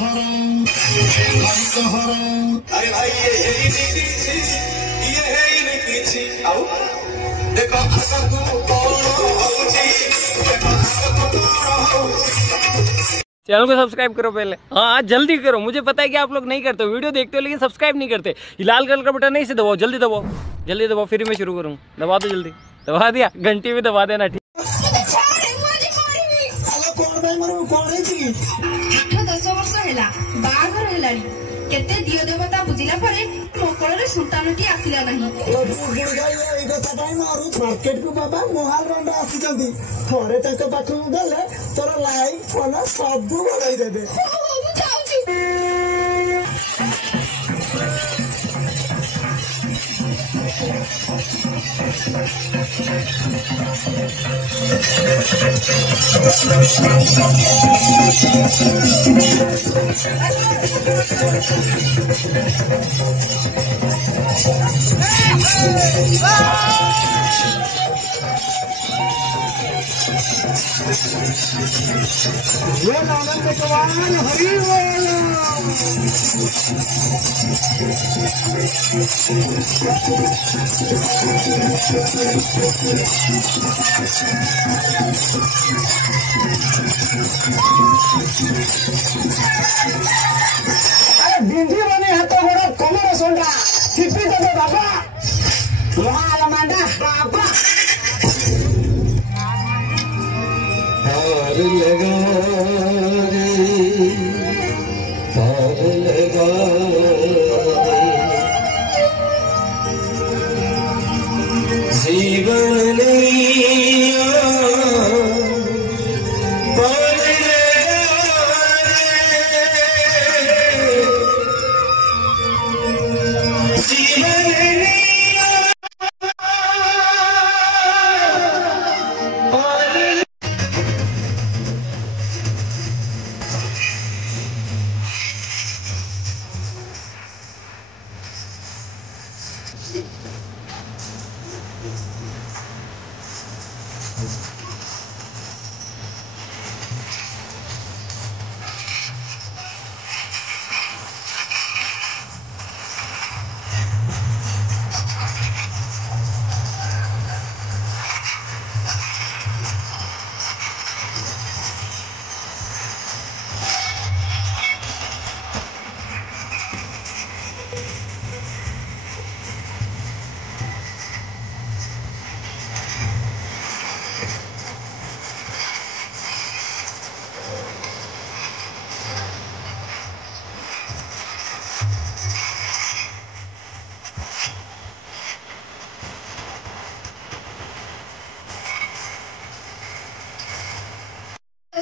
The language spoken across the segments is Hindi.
अरे भाई ये है ही नहीं पीछे, ये है ही नहीं पीछे। आओ देखो सबको कौन होची, देखो सबको कौन होची। चैनल को सब्सक्राइब करो पहले, हाँ जल्दी करो। मुझे पता है कि आप लोग नहीं करते हो, वीडियो देखते हो लेकिन सब्सक्राइब नहीं करते। लाल कलर का बटन नहीं से दबाओ, जल्दी दबाओ, जल्दी दबाओ, फिर मैं शुरू करूँ। दबा दो जल्दी, दबा दिया, घंटी में दबा देना। ठीक 8-10 वर्ष है बाघर है केते दियो देवता बुझिला परे मोकଳରେ सुंतानटी आसिला नहीं। मार्केट को बाबा मोहाल रंडा आसी जल्दी थोड़े तक पाखु गले तोर लाइक फॉलो सब बढ़ाई देबे। ये आनंद कुमार हरि बिंदी बने हाथ गोड़ कमर सोंडा छिपी दे बाबा लाल मांडा बाबा हार लगा रे हार लगा जीवन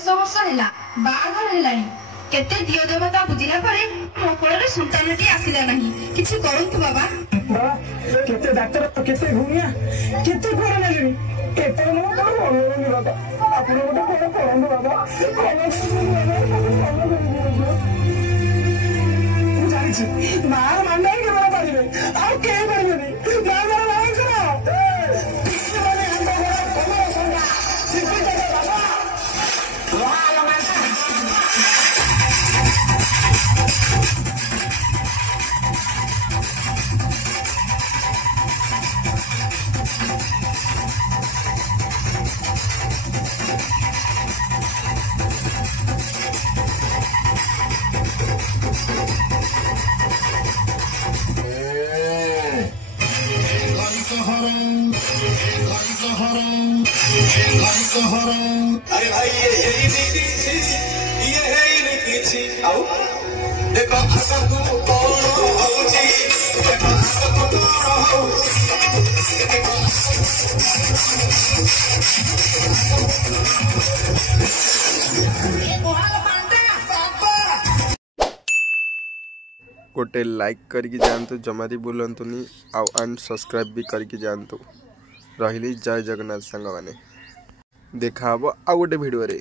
वर्ष है बाघर है केते दियो देवता बुझिला परे मोकଳରେ सुंतानटी आसिला नहीं। किछि करंतु बाबा केते डॉक्टर केते घुमिया केते कोन लेली केते मो बोलनी बाबा आपन गोटे कोन करंतु बाबा जानि छी मार मांडा के बड़ा पारिबे आ के पारिबे मार मार मार करो किछि माने हम बड़ा कमर संगा सिद्धि दे बाबा लाल मांडा अरे भाई ये है ही नहीं पीछे, ये है ही नहीं पीछे। आओ देखो सबको कौन होची, देखो सबको कौन होची। गोटे लाइक करके जातु जमारी बुलांतुनी आउ सब्सक्राइब भी करके जातु रही। जय जगन्नाथ सांग मैंने देखा आ गोटे भिडियो रे।